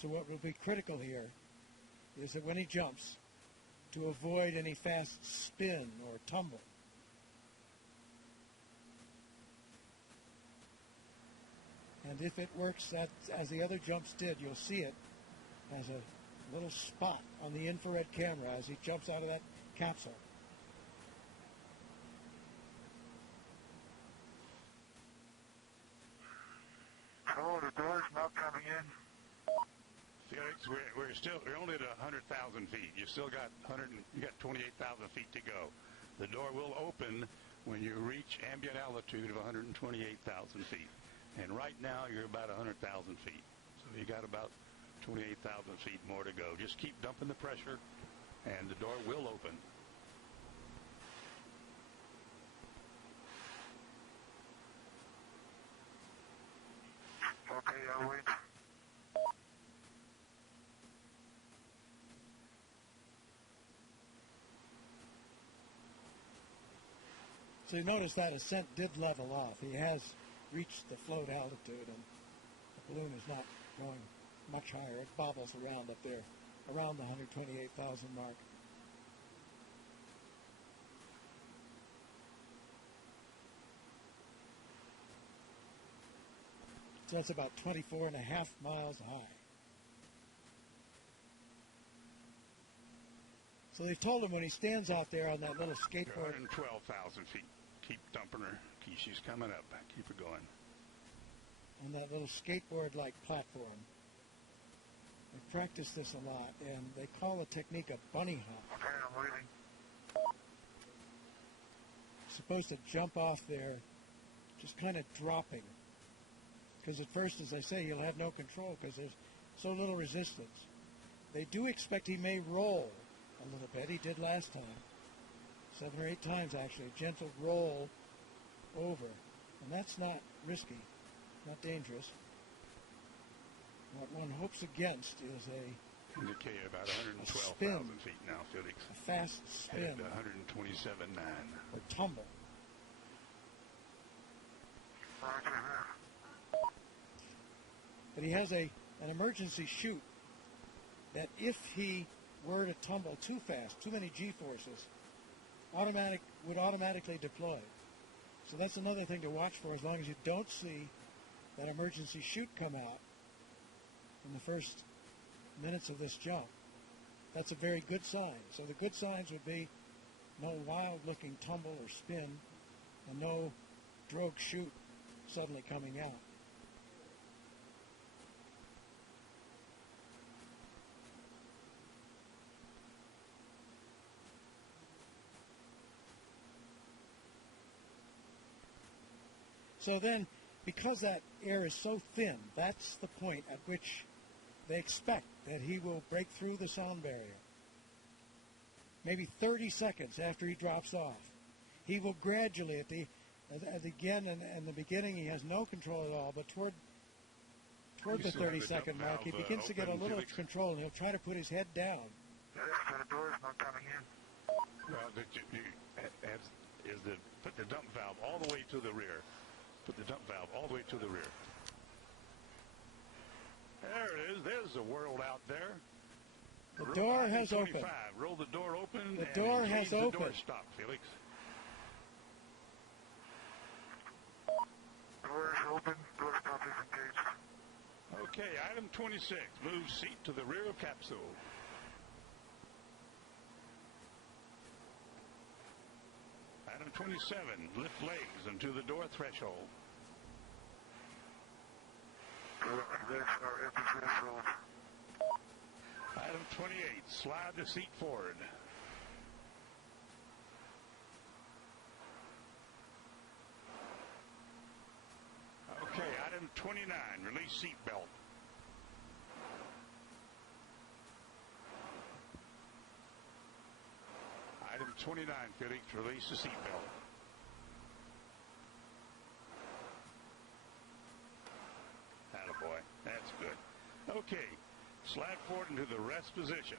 So what will be critical here is that when he jumps, to avoid any fast spin or tumble. And if it works as the other jumps did, you'll see it as a little spot on the infrared camera as he jumps out of that capsule. Oh, the door's not coming in. Felix, we're only at 100,000 feet. You still got 28,000 feet to go. The door will open when you reach ambient altitude of 128,000 feet. And right now you're about 100,000 feet. So you got about 28,000 feet more to go. Just keep dumping the pressure and the door will open. Okay, I'll wait. So you notice that ascent did level off. He has reached the float altitude, and the balloon is not going much higher. It bobbles around up there, around the 128,000 mark. So that's about 24.5 miles high. So they've told him when he stands out there on that little skateboard. 112,000 feet. Keep dumping her. She's coming up. Keep her going. On that little skateboard-like platform. They practice this a lot, and they call the technique a bunny hop. Okay, I'm waiting. Supposed to jump off there, just kind of dropping. Because at first, as I say, you'll have no control because there's so little resistance. They do expect he may roll a little bit. He did last time. 7 or 8 times, actually. A gentle roll over. And that's not risky, not dangerous. What one hopes against is a indicated about 112,000 feet now, Felix. A fast spin. At 127.9. Or tumble. But he has an emergency chute that if he were to tumble too fast, too many G-forces, would automatically deploy. So that's another thing to watch for as long as you don't see that emergency chute come out in the first minutes of this jump. That's a very good sign. So the good signs would be no wild-looking tumble or spin and no drogue chute suddenly coming out. So then, because that air is so thin, that's the point at which they expect that he will break through the sound barrier. Maybe 30 seconds after he drops off. He will gradually, again in the beginning, he has no control at all, but toward the 30-second mark, he begins to get a little control, and he'll try to put his head down. The door's not coming in. Well, put the dump valve all the way to the rear. Put the dump valve all the way to the rear. There it is. There's the world out there. The door has opened. Roll the door open. The door has opened. The door stop, Felix. Door is open. Door stop is engaged. Okay, item 26. Move seat to the rear of capsule. Item 27. Lift legs into the door threshold. Legs are at the threshold. Item 28. Slide the seat forward. Okay, item 29. Release seat belt. Item 29, Felix, release the seat belt. Attaboy, that's good. Okay, slide forward into the rest position.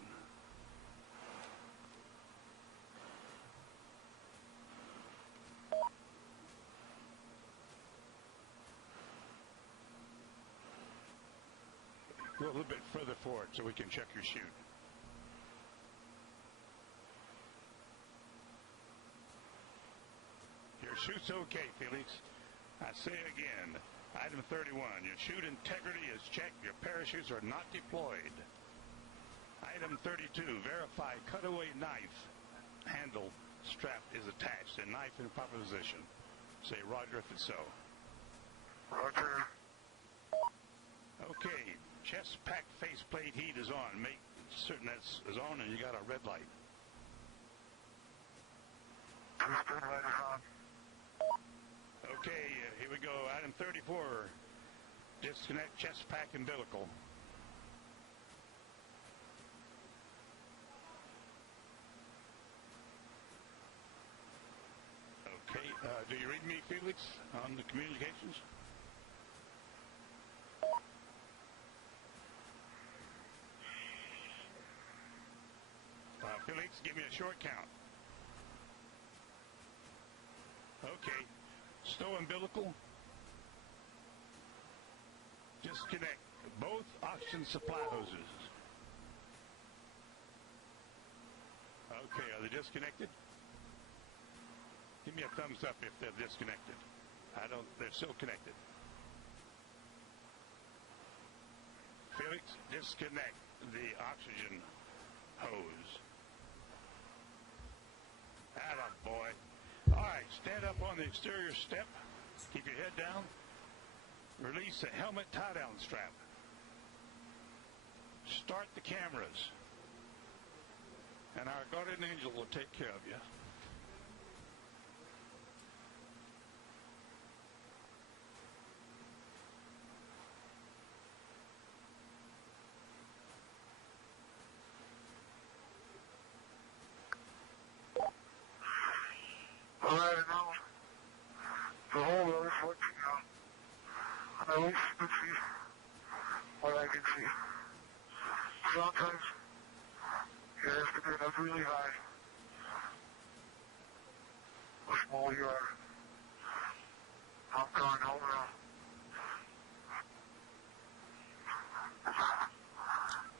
Go a little bit further forward so we can check your chute. Your chute's okay, Felix. I say again, item 31, your chute integrity is checked. Your parachutes are not deployed. Item 32, verify cutaway knife handle strap is attached and knife in proper position. Say roger if it's so. Roger. Okay, chest pack faceplate heat is on. Make certain that's is on and you got a red light. Two-spin light is on. Okay, here we go. Item 34, disconnect chest pack umbilical. Okay, do you read me, Felix, on the communications? Felix, give me a short count. Okay, stow umbilical. Disconnect both oxygen supply hoses. Okay, are they disconnected? Give me a thumbs up if they're disconnected. They're still connected. Felix, disconnect the oxygen hose. Attaboy. All right, stand up on the exterior step. Keep your head down. Release the helmet tie-down strap. Start the cameras. And our guardian angel will take care of you. All right, now, the whole road is working out. At least you can see what I can see. Sometimes you have to get up really high. How small you are. I'm going over.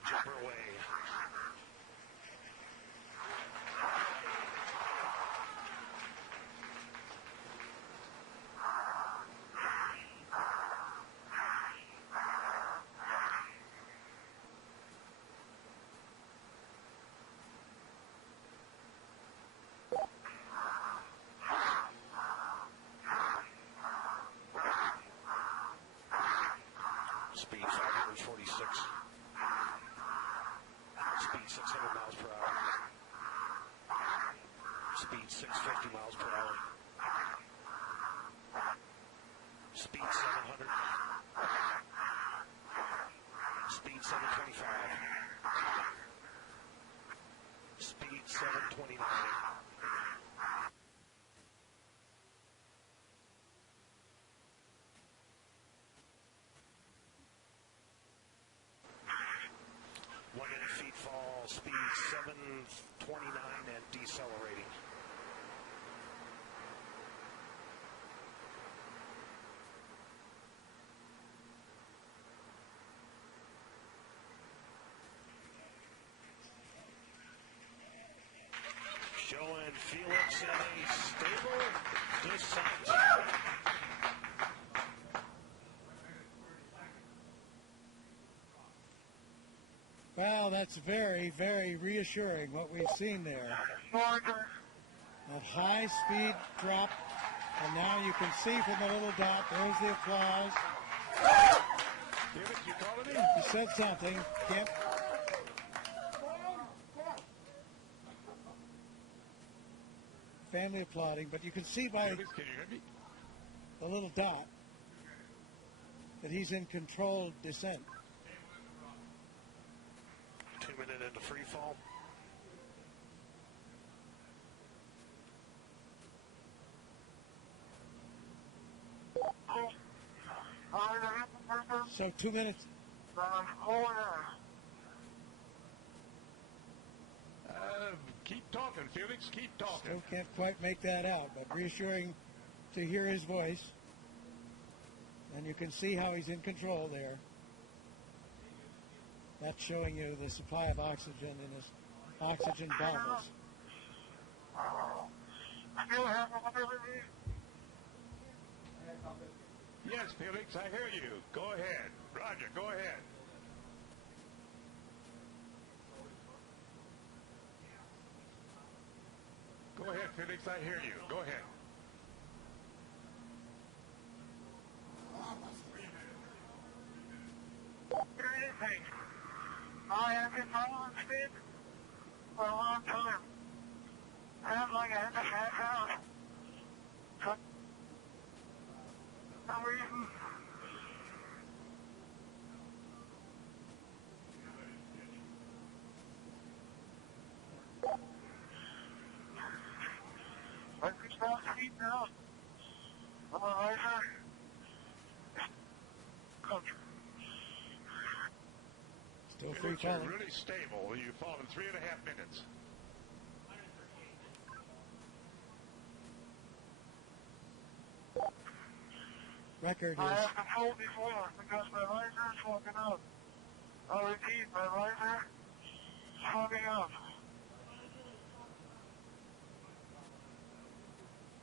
Jumper away. Speed 546. Speed 600 miles per hour. Speed 650 miles per hour. Speed 700. Speed 725. Speed 729. Feet fall, speed 729 and decelerating. Showing Felix in a stable descent. Well, that's very, very reassuring what we've seen there. That high speed drop, and now you can see from the little dot, there's the applause. Felix, you calling me? He said something. Can't. Family applauding, but you can see by Felix, can you hear me? the little dot that he's in controlled descent. 2 minutes into free fall. So 2 minutes. Keep talking, Felix. Keep talking. Still can't quite make that out, but reassuring to hear his voice. And you can see how he's in control there. That's showing you the supply of oxygen in his oxygen bottles. Still have a ability. Yes, Felix, I hear you. Go ahead. Roger, go ahead. Go ahead, Felix, I hear you. Go ahead. Anything. I have been following speed for a long time. Sounds like I had to pass out. For some reason. I can stop speed now. I'm a riser. Country. Still free Felix, you're falling. really stable. You've fallen 3.5 minutes. Record I is have been told before because my riser is smoking out. I'll repeat, my riser is smoking out.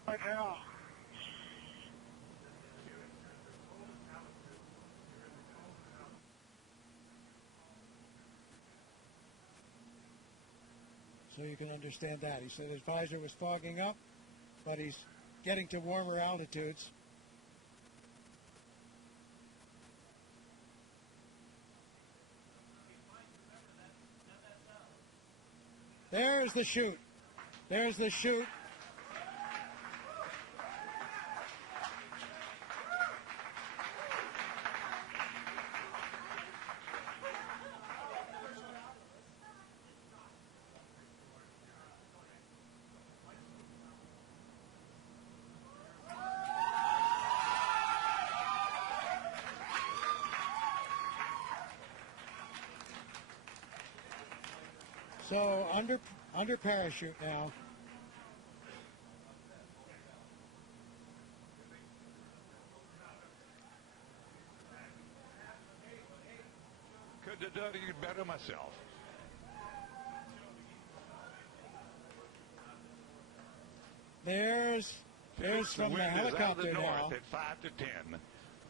Right now. so you can understand that. He said his visor was fogging up, but he's getting to warmer altitudes. There's the chute. There's the chute. So under parachute now. Could have done it better myself. There's Felix, from the wind is out of helicopter the north now. at 5 to 10.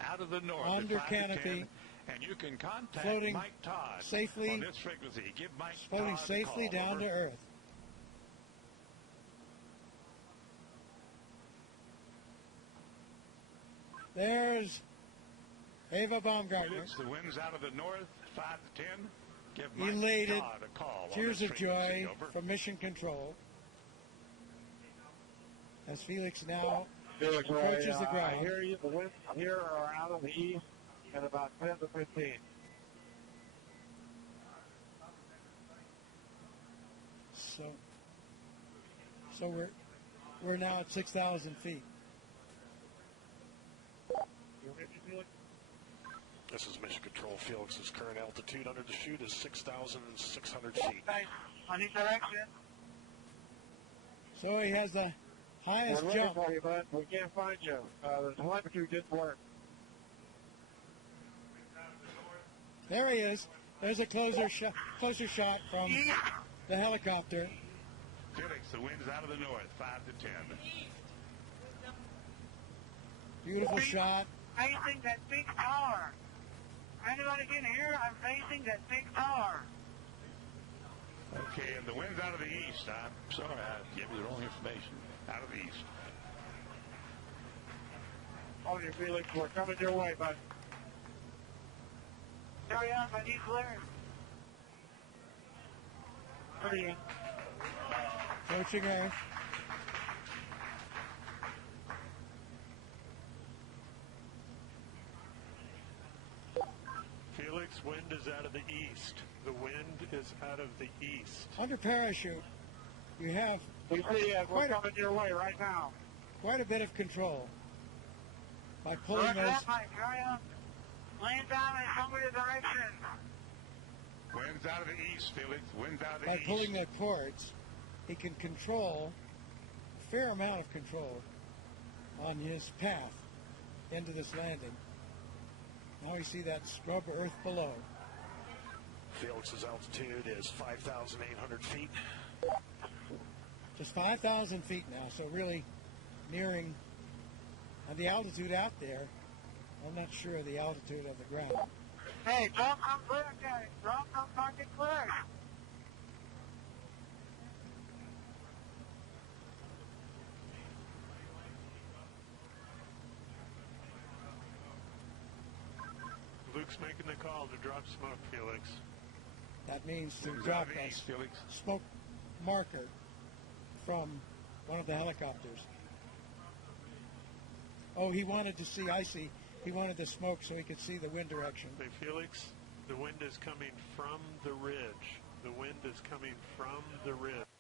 Out of the north Under at 5 to 10. canopy. And you can contact Floating Mike Todd safely- on this frequency. Give Mike Floating Todd a safely call. down Over. to Earth. There's Ava Baumgartner. Felix, the wind's out of the north, 5 to 10. Give Mike Elated. Todd a call. Tears on of this frequency. joy Over. from Mission Control. As Felix now Felix, approaches the I ground. hear you. The winds here are out of the east at about 10 to 15. So we're now at 6,000 feet. You ready, Felix? This is Mission Control. Felix's current altitude under the chute is 6,600 feet. Thanks. I need direction. So he has the highest We're looking jump. for you, bud. We can't find you. The telemetry didn't work. There he is. There's a closer shot from the helicopter. Felix, the wind's out of the north, 5 to 10. Beautiful shot. Facing that big tower. Anybody can hear? I'm facing that big tower. Okay, and the wind's out of the east. I'm sorry, I gave you the wrong information. Out of the east. Oh, you Felix, we're coming your way, bud. Hurry up, I need clearance. Hurry up. Approaching Earth. Felix, wind is out of the east. The wind is out of the east. Under parachute, you have We see you. We're coming your way right now. quite a bit of control by pulling Roger those. that, Mike. Hurry up. Land down and show me the direction. Wind's out of the east, Felix. Wind's out of the By east. pulling the cords, he can control a fair amount of control on his path into this landing. Now we see that scrub earth below. Felix's altitude is 5,800 feet. Just 5,000 feet now, so really nearing the altitude out there. I'm not sure of the altitude of the ground. Hey, don't come clear, Daddy. Don't come fucking clear. Luke's making the call to drop smoke, Felix. That means to Who's drop out that east, Felix? smoke marker from one of the helicopters. Oh, he wanted to see, I see, he wanted the smoke so he could see the wind direction. Hey, Felix, the wind is coming from the ridge. The wind is coming from the ridge.